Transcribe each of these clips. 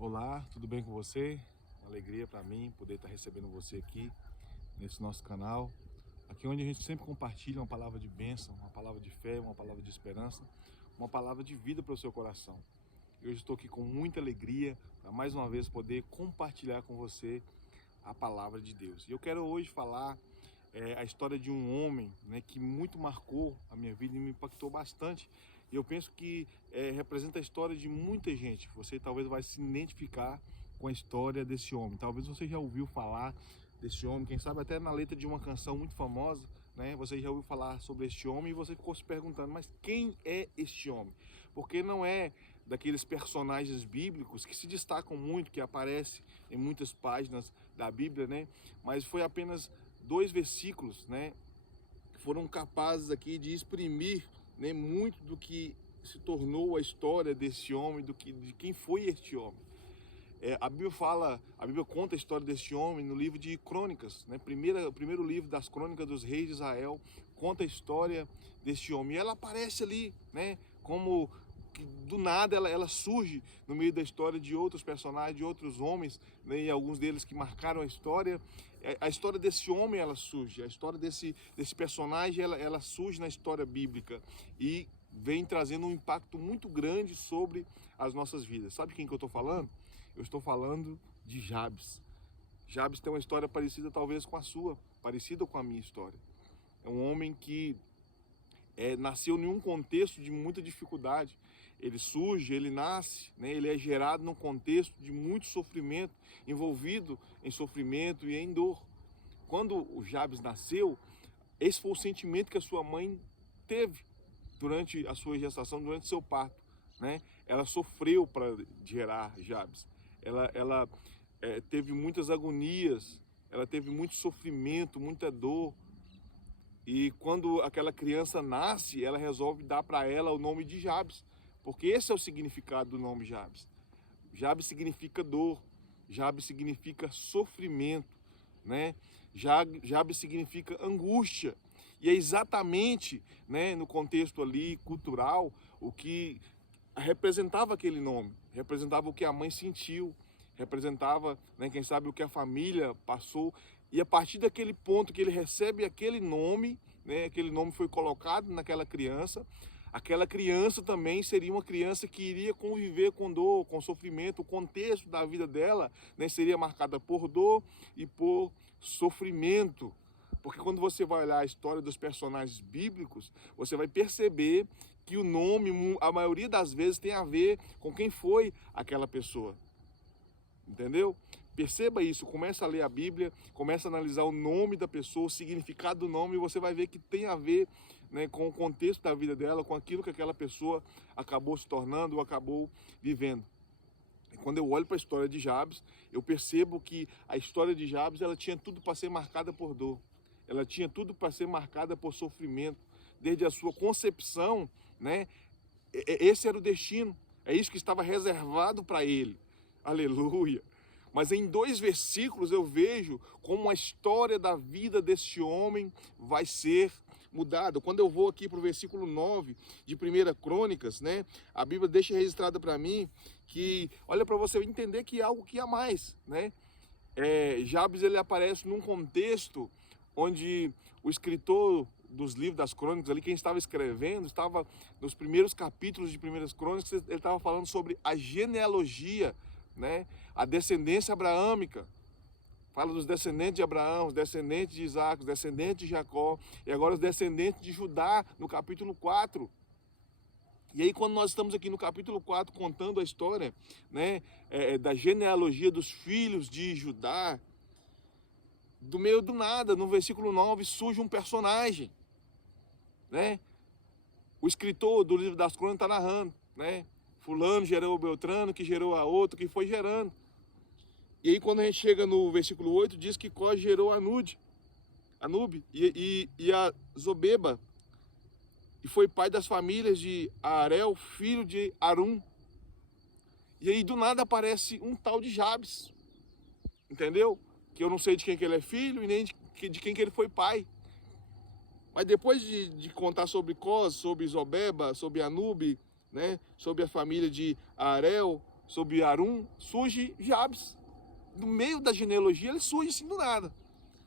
Olá, tudo bem com você? Uma alegria para mim poder estar recebendo você aqui nesse nosso canal. Aqui onde a gente sempre compartilha uma palavra de bênção, uma palavra de fé, uma palavra de esperança, uma palavra de vida para o seu coração. Eu hoje estou aqui com muita alegria para mais uma vez poder compartilhar com você a palavra de Deus. E eu quero hoje falar a história de um homem, né, que muito marcou a minha vida e me impactou bastante. E eu penso que representa a história de muita gente. Você talvez vai se identificar com a história desse homem. Talvez você já ouviu falar desse homem, quem sabe até na letra de uma canção muito famosa, né? Você já ouviu falar sobre este homem e você ficou se perguntando, mas quem é este homem? Porque não é daqueles personagens bíblicos que se destacam muito, que aparecem em muitas páginas da Bíblia, né? Mas foi apenas 2 versículos, né, que foram capazes aqui de exprimir, né, muito do que se tornou a história desse homem, de quem foi este homem. A Bíblia conta a história deste homem no livro de Crônicas, né? O primeiro livro das Crônicas dos Reis de Israel conta a história deste homem. E ela aparece ali, né? Como que do nada ela surge no meio da história de outros personagens, de outros homens, né? E alguns deles que marcaram a história. A história desse homem ela surge, a história desse personagem ela surge na história bíblica e vem trazendo um impacto muito grande sobre as nossas vidas. Sabe quem que eu estou falando? Eu estou falando de Jabes. Jabes tem uma história parecida talvez com a sua, parecida com a minha história. É um homem que nasceu em um contexto de muita dificuldade. Ele surge, ele nasce, né? Ele é gerado num contexto de muito sofrimento, envolvido em sofrimento e em dor. Quando o Jabes nasceu, esse foi o sentimento que a sua mãe teve durante a sua gestação, durante seu parto, né? Ela sofreu para gerar Jabes. Ela teve muitas agonias, ela teve muito sofrimento, muita dor. E quando aquela criança nasce, ela resolve dar para ela o nome de Jabes, porque esse é o significado do nome Jabes. Jabes significa dor, Jabes significa sofrimento, né? Jabes significa angústia. E é exatamente, né, no contexto ali cultural o que representava aquele nome, representava o que a mãe sentiu, representava, né, quem sabe o que a família passou. E a partir daquele ponto que ele recebe aquele nome, né, aquele nome foi colocado naquela criança, aquela criança também seria uma criança que iria conviver com dor, com sofrimento. O contexto da vida dela, né, seria marcada por dor e por sofrimento. Porque quando você vai olhar a história dos personagens bíblicos, você vai perceber que o nome, a maioria das vezes, tem a ver com quem foi aquela pessoa. Entendeu? Perceba isso, começa a ler a Bíblia, começa a analisar o nome da pessoa, o significado do nome, e você vai ver que tem a ver, né, com o contexto da vida dela, com aquilo que aquela pessoa acabou se tornando ou acabou vivendo. E quando eu olho para a história de Jabes, eu percebo que a história de Jabes ela tinha tudo para ser marcada por dor, ela tinha tudo para ser marcada por sofrimento, desde a sua concepção, né? Esse era o destino, é isso que estava reservado para ele. Aleluia! Mas em 2 versículos eu vejo como a história da vida deste homem vai ser mudada. Quando eu vou aqui para o versículo 9 de 1 Crônicas, né? A Bíblia deixa registrada para mim que, olha, para você entender que é algo que há mais, né? Jabes ele aparece num contexto onde o escritor dos livros das crônicas ali, quem estava escrevendo, estava nos primeiros capítulos de 1 Crônicas, ele estava falando sobre a genealogia, né? A descendência abraâmica. Fala dos descendentes de Abraão, os descendentes de Isaac, os descendentes de Jacó, e agora os descendentes de Judá, no capítulo 4. E aí, quando nós estamos aqui no capítulo 4 contando a história, né, da genealogia dos filhos de Judá, do meio do nada, no versículo 9, surge um personagem, né? O escritor do livro das crônicas está narrando, né? Fulano gerou Beltrano, que gerou a outro, que foi gerando. E aí, quando a gente chega no versículo 8, diz que Cós gerou Anube e a Zobeba, e foi pai das famílias de Arel, filho de Arum. E aí, do nada, aparece um tal de Jabes, entendeu? Que eu não sei de quem que ele é filho e nem de quem que ele foi pai. Mas depois de contar sobre Cós, sobre Zobeba, sobre Anube, né, sobre a família de Arel, sobre Arum, surge Jabes. No meio da genealogia, ele surge assim do nada.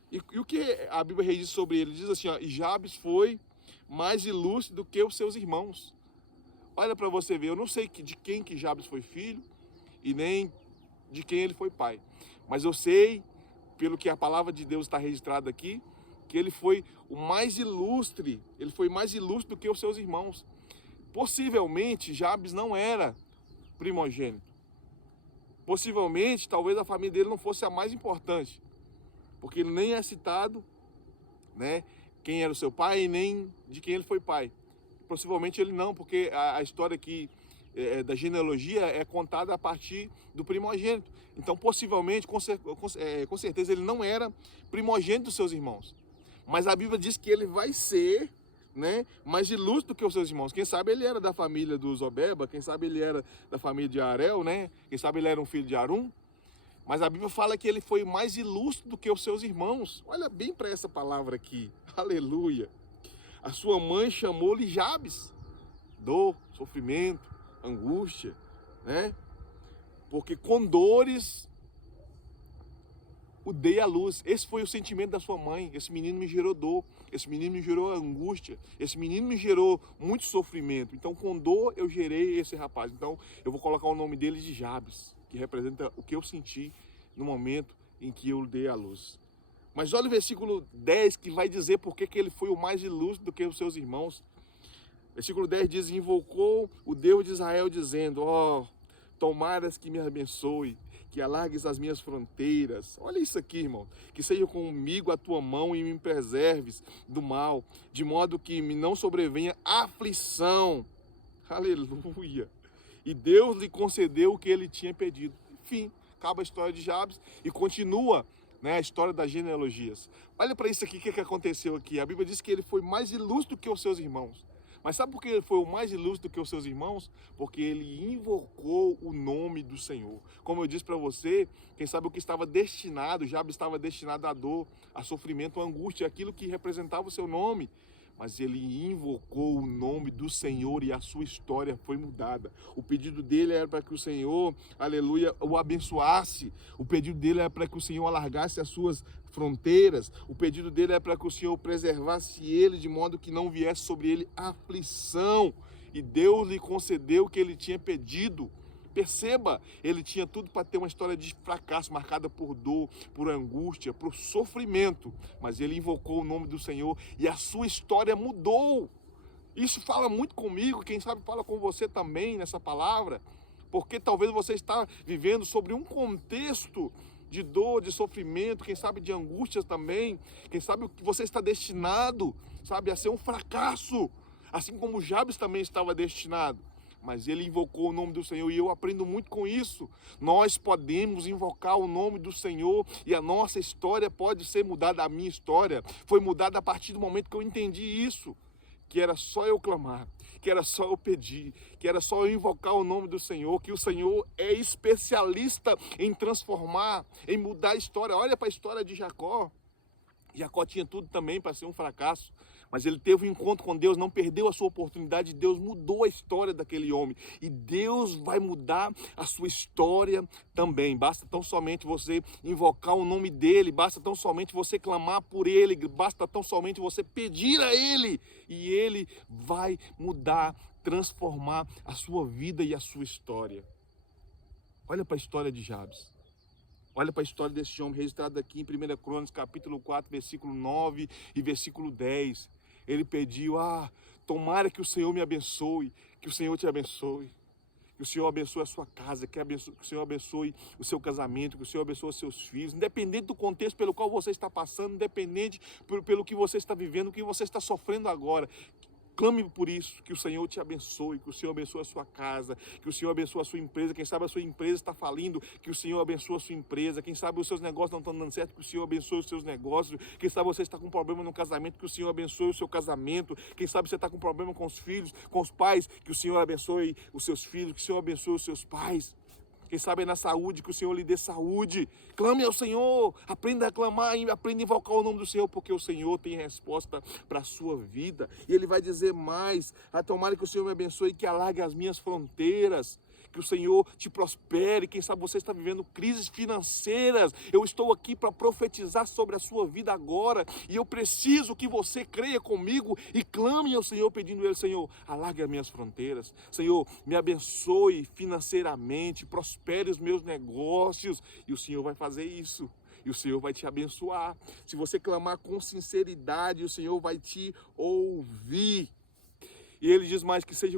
E o que a Bíblia diz sobre ele? Diz assim, ó, e Jabes foi mais ilustre do que os seus irmãos. Olha para você ver, eu não sei de quem que Jabes foi filho e nem de quem ele foi pai. Mas eu sei, pelo que a palavra de Deus está registrada aqui, que ele foi o mais ilustre, ele foi mais ilustre do que os seus irmãos. Possivelmente, Jabes não era primogênito. Possivelmente, talvez a família dele não fosse a mais importante, porque ele nem é citado, né, quem era o seu pai e nem de quem ele foi pai. Possivelmente ele não, porque a história aqui da genealogia é contada a partir do primogênito. Então, possivelmente, com certeza, ele não era primogênito dos seus irmãos. Mas a Bíblia diz que ele vai ser, né, mais ilustre do que os seus irmãos. Quem sabe ele era da família dos Zobeba, quem sabe ele era da família de Arel, né? Quem sabe ele era um filho de Arum. Mas a Bíblia fala que ele foi mais ilustre do que os seus irmãos. Olha bem para essa palavra aqui. Aleluia. A sua mãe chamou-lhe Jabes. Dor, sofrimento, angústia, né? Porque com dores o dei à luz. Esse foi o sentimento da sua mãe. Esse menino me gerou dor, esse menino me gerou angústia, esse menino me gerou muito sofrimento. Então, com dor, eu gerei esse rapaz. Então, eu vou colocar o nome dele de Jabes, que representa o que eu senti no momento em que eu dei à luz. Mas olha o versículo 10, que vai dizer por que ele foi o mais ilustre do que os seus irmãos. Versículo 10 diz, invocou o Deus de Israel, dizendo, ó, tomaras que me abençoe, que alargues as minhas fronteiras. Olha isso aqui, irmão. Que seja comigo a tua mão e me preserves do mal, de modo que me não sobrevenha aflição. Aleluia. E Deus lhe concedeu o que ele tinha pedido. Enfim, acaba a história de Jabes e continua, né, a história das genealogias. Olha para isso aqui, o que aconteceu aqui. A Bíblia diz que ele foi mais ilustre que os seus irmãos. Mas sabe por que ele foi o mais ilustre do que os seus irmãos? Porque ele invocou o nome do Senhor. Como eu disse para você, quem sabe o que estava destinado, Jabes estava destinado à dor, a sofrimento, à angústia, aquilo que representava o seu nome. Mas ele invocou o nome do Senhor e a sua história foi mudada. O pedido dele era para que o Senhor, aleluia, o abençoasse. O pedido dele era para que o Senhor alargasse as suas fronteiras. O pedido dele era para que o Senhor preservasse ele de modo que não viesse sobre ele aflição. E Deus lhe concedeu o que ele tinha pedido. Perceba, ele tinha tudo para ter uma história de fracasso, marcada por dor, por angústia, por sofrimento. Mas ele invocou o nome do Senhor e a sua história mudou. Isso fala muito comigo, quem sabe fala com você também nessa palavra. Porque talvez você está vivendo sobre um contexto de dor, de sofrimento, quem sabe de angústias também. Quem sabe que você está destinado, sabe, a ser um fracasso. Assim como Jabes também estava destinado. Mas ele invocou o nome do Senhor e eu aprendo muito com isso. Nós podemos invocar o nome do Senhor e a nossa história pode ser mudada. A minha história foi mudada a partir do momento que eu entendi isso. Que era só eu clamar, que era só eu pedir, que era só eu invocar o nome do Senhor, que o Senhor é especialista em transformar, em mudar a história. Olha para a história de Jacó. Jacó tinha tudo também para ser um fracasso. Mas ele teve um encontro com Deus, não perdeu a sua oportunidade, Deus mudou a história daquele homem. E Deus vai mudar a sua história também. Basta tão somente você invocar o nome dele, basta tão somente você clamar por ele, basta tão somente você pedir a ele. E ele vai mudar, transformar a sua vida e a sua história. Olha para a história de Jabes. Olha para a história desse homem registrado aqui em 1 Crônicas, capítulo 4, versículo 9 e versículo 10. Ele pediu, tomara que o Senhor me abençoe, que o Senhor te abençoe. Que o Senhor abençoe a sua casa, que o Senhor abençoe o seu casamento, que o Senhor abençoe os seus filhos. Independente do contexto pelo qual você está passando, independente pelo que você está vivendo, o que você está sofrendo agora. Clame por isso, que o Senhor te abençoe, que o Senhor abençoe a sua casa, que o Senhor abençoe a sua empresa. Quem sabe a sua empresa está falindo, que o Senhor abençoe a sua empresa. Quem sabe os seus negócios não estão dando certo, que o Senhor abençoe os seus negócios. Quem sabe você está com problema no casamento, que o Senhor abençoe o seu casamento. Quem sabe você está com problema com os filhos, com os pais, que o Senhor abençoe os seus filhos, que o Senhor abençoe os seus pais. Quem sabe é na saúde, que o Senhor lhe dê saúde. Clame ao Senhor, aprenda a clamar, aprenda a invocar o nome do Senhor, porque o Senhor tem resposta para a sua vida. E Ele vai dizer mais, tomara que o Senhor me abençoe e que alargue as minhas fronteiras. que o Senhor te prospere. Quem sabe você está vivendo crises financeiras. Eu estou aqui para profetizar sobre a sua vida agora, e eu preciso que você creia comigo e clame ao Senhor, pedindo a Ele: Senhor, alargue as minhas fronteiras. Senhor, me abençoe financeiramente, prospere os meus negócios. E o Senhor vai fazer isso. E o Senhor vai te abençoar. Se você clamar com sinceridade, o Senhor vai te ouvir. E Ele diz mais: que seja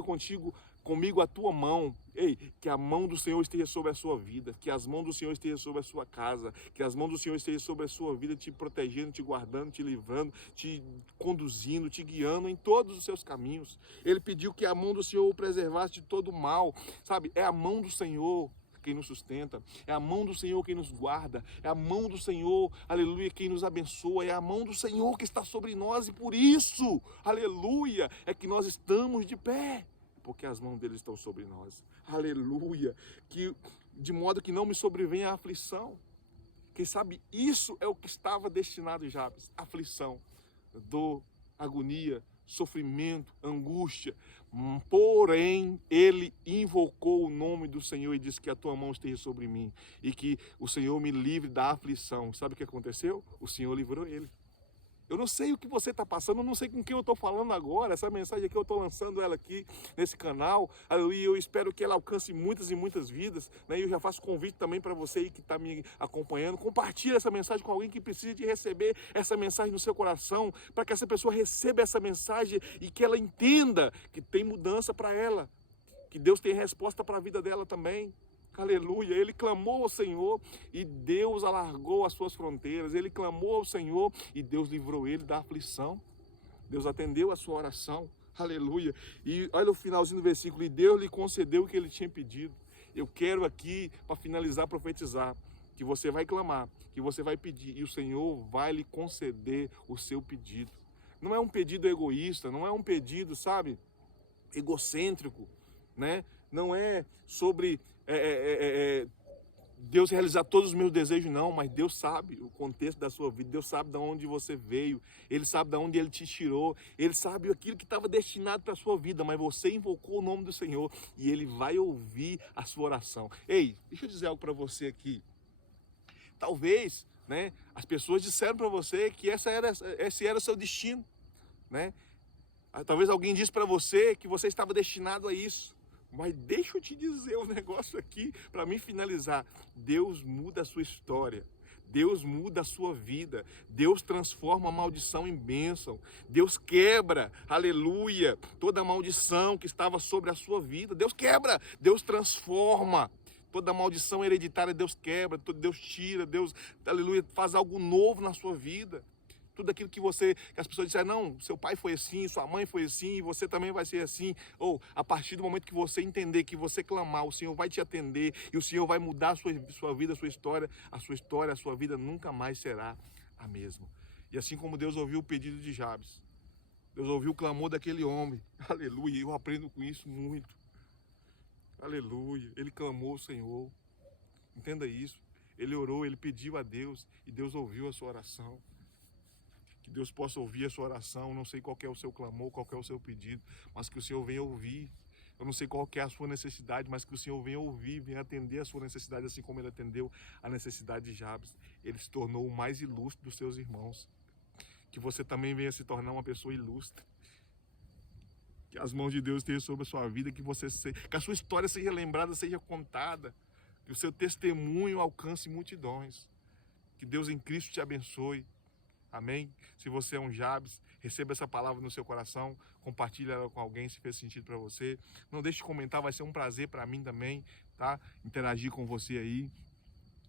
comigo a tua mão. Ei, que a mão do Senhor esteja sobre a sua vida, que as mãos do Senhor estejam sobre a sua casa, que as mãos do Senhor estejam sobre a sua vida, te protegendo, te guardando, te livrando, te conduzindo, te guiando em todos os seus caminhos. Ele pediu que a mão do Senhor o preservasse de todo mal, sabe? É a mão do Senhor quem nos sustenta, é a mão do Senhor quem nos guarda, é a mão do Senhor, aleluia, quem nos abençoa, é a mão do Senhor que está sobre nós, e por isso, aleluia, é que nós estamos de pé, porque as mãos dele estão sobre nós, aleluia, que de modo que não me sobrevenha a aflição. Quem sabe isso é o que estava destinado a Jabes: aflição, dor, agonia, sofrimento, angústia. Porém, ele invocou o nome do Senhor e disse: que a tua mão esteja sobre mim e que o Senhor me livre da aflição. Sabe o que aconteceu? O Senhor livrou ele. Eu não sei o que você está passando, eu não sei com quem eu estou falando agora. Essa mensagem aqui, eu estou lançando ela aqui nesse canal, e eu espero que ela alcance muitas e muitas vidas, né? E eu já faço convite também para você aí que está me acompanhando: compartilhe essa mensagem com alguém que precisa de receber essa mensagem no seu coração, para que essa pessoa receba essa mensagem e que ela entenda que tem mudança para ela, que Deus tem resposta para a vida dela também. Aleluia, ele clamou ao Senhor e Deus alargou as suas fronteiras. Ele clamou ao Senhor e Deus livrou ele da aflição. Deus atendeu a sua oração. Aleluia. E olha o finalzinho do versículo: e Deus lhe concedeu o que ele tinha pedido. Eu quero aqui, para finalizar, profetizar que você vai clamar, que você vai pedir, e o Senhor vai lhe conceder o seu pedido. Não é um pedido egoísta, não é um pedido, sabe, egocêntrico, né? Não é sobre Deus realizar todos os meus desejos, não, mas Deus sabe o contexto da sua vida, Deus sabe de onde você veio, Ele sabe de onde Ele te tirou, Ele sabe aquilo que estava destinado para a sua vida, mas você invocou o nome do Senhor e Ele vai ouvir a sua oração. Ei, deixa eu dizer algo para você aqui. Talvez, né, as pessoas disseram para você que esse era o seu destino, né? Talvez alguém disse para você que você estava destinado a isso. Mas deixa eu te dizer um negócio aqui, para mim finalizar. Deus muda a sua história. Deus muda a sua vida. Deus transforma a maldição em bênção. Deus quebra, aleluia, toda a maldição que estava sobre a sua vida. Deus quebra, Deus transforma. Toda maldição hereditária Deus quebra, Deus tira, Deus, aleluia, faz algo novo na sua vida. Tudo aquilo que as pessoas disseram: não, seu pai foi assim, sua mãe foi assim, você também vai ser assim. Ou a partir do momento que você entender, que você clamar, o Senhor vai te atender e o Senhor vai mudar a sua vida, a sua vida nunca mais será a mesma. E assim como Deus ouviu o pedido de Jabes, Deus ouviu o clamor daquele homem, aleluia, eu aprendo com isso muito. Aleluia, ele clamou ao Senhor, entenda isso, ele orou, ele pediu a Deus e Deus ouviu a sua oração. Que Deus possa ouvir a sua oração. Não sei qual é o seu clamor, qual é o seu pedido, mas que o Senhor venha ouvir. Eu não sei qual é a sua necessidade, mas que o Senhor venha ouvir, venha atender a sua necessidade, assim como Ele atendeu a necessidade de Jabes. Ele se tornou o mais ilustre dos seus irmãos. Que você também venha se tornar uma pessoa ilustre. Que as mãos de Deus estejam sobre a sua vida, que a sua história seja lembrada, seja contada, que o seu testemunho alcance multidões. Que Deus em Cristo te abençoe. Amém? Se você é um Jabes, receba essa palavra no seu coração, compartilhe ela com alguém se fez sentido para você. Não deixe de comentar, vai ser um prazer para mim também, tá? Interagir com você aí.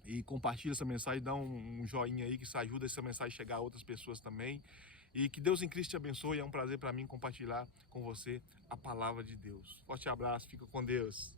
E compartilhe essa mensagem, dá um joinha aí, que isso ajuda essa mensagem a chegar a outras pessoas também. E que Deus em Cristo te abençoe. É um prazer para mim compartilhar com você a palavra de Deus. Forte abraço, fica com Deus.